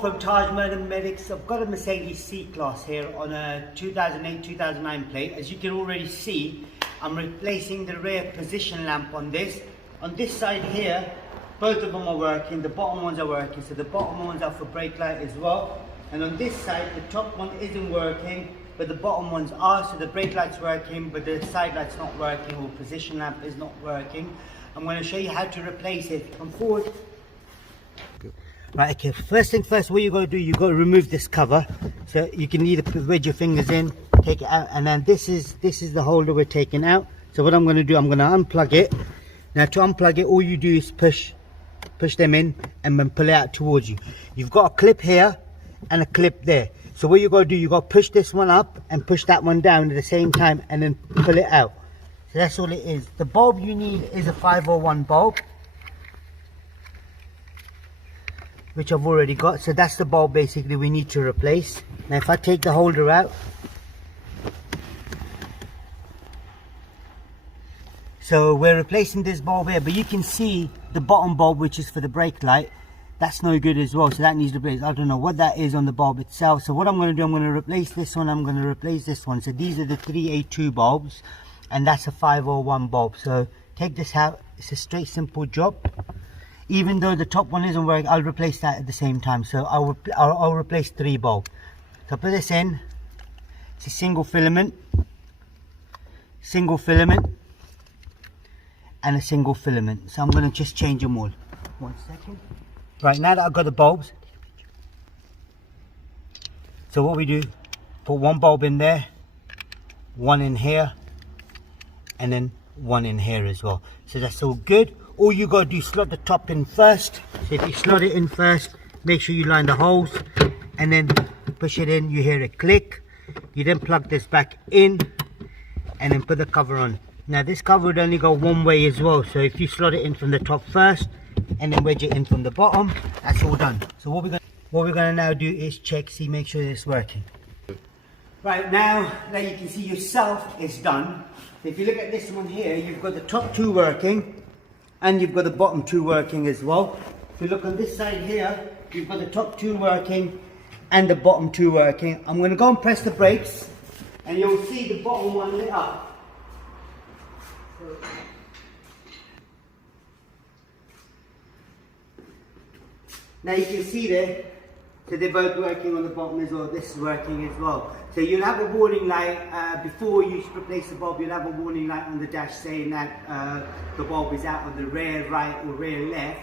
from Tajmotormedics. I've got a Mercedes C Class here on a 2008-2009 plate. As you can already see, I'm replacing the rear position lamp on this. On this side here, both of them are working. The bottom ones are working, so the bottom ones are for brake light as well. And on this side, the top one isn't working, but the bottom ones are. So the brake light's working, but the side light's not working, or position lamp is not working. I'm going to show you how to replace it. Come forward. Right, okay, first thing first, what you got to do, you got to remove this cover. So you can either wedge your fingers in, take it out, and then this is the holder we're taking out. So what I'm going to do, I'm going to unplug it. Now to unplug it, all you do is push them in and then pull it out towards you. You've got a clip here and a clip there. So what you got to do, you got to push this one up and push that one down at the same time, and then pull it out. So that's all it is. The bulb you need is a 501 bulb, which I've already got. So that's the bulb basically we need to replace. Now if I take the holder out, so we're replacing this bulb here, but you can see the bottom bulb, which is for the brake light, that's no good as well, so that needs replaced. I don't know what that is on the bulb itself. So what I'm going to do, I'm going to replace this one, I'm going to replace this one. So these are the 3A2 bulbs, and that's a 501 bulb. So take this out. It's a straight simple job. Even though the top one isn't working, I'll replace that at the same time. So I'll replace 3 bulbs. So put this in. It's a single filament, and a single filament. So I'm going to just change them all. 1 second. Right, now that I've got the bulbs, so what we do, put 1 bulb in there, 1 in here, and then 1 in here as well. So that's all good. All you got to do, slot the top in first. So if you slot it in first, make sure you line the holes, and then push it in. You hear a click. You then plug this back in, and then put the cover on. Now this cover would only go one way as well. So if you slot it in from the top first, and then wedge it in from the bottom, that's all done. So what we're gonna now do is check, make sure it's working. Right, now that you can see yourself, it's done. If you look at this one here, you've got the top 2 working, and you've got the bottom 2 working as well. If you look on this side here, you've got the top 2 working and the bottom 2 working. I'm going to go and press the brakes, and you'll see the bottom one lit up. Now you can see there, so they're both working on the bottom as well. This is working as well. So you'll have a warning light, before you replace the bulb, you'll have a warning light on the dash saying that the bulb is out on the rear right or rear left.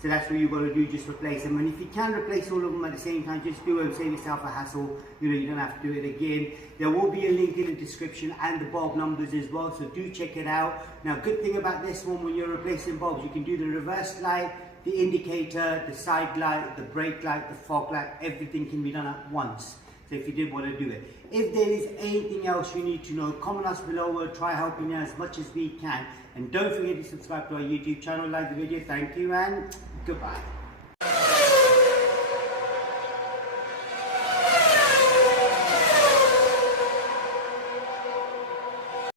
So that's what you've got to do, just replace them. And if you can replace all of them at the same time, just do them, save yourself a hassle. You know, you don't have to do it again. There will be a link in the description and the bulb numbers as well, so do check it out. Now, good thing about this one, when you're replacing bulbs, you can do the reverse light, the indicator, the side light, the brake light, the fog light, everything can be done at once. So if you did want to do it. If there is anything else you need to know, comment us below. We'll try helping you as much as we can. And don't forget to subscribe to our YouTube channel, like the video. Thank you and goodbye.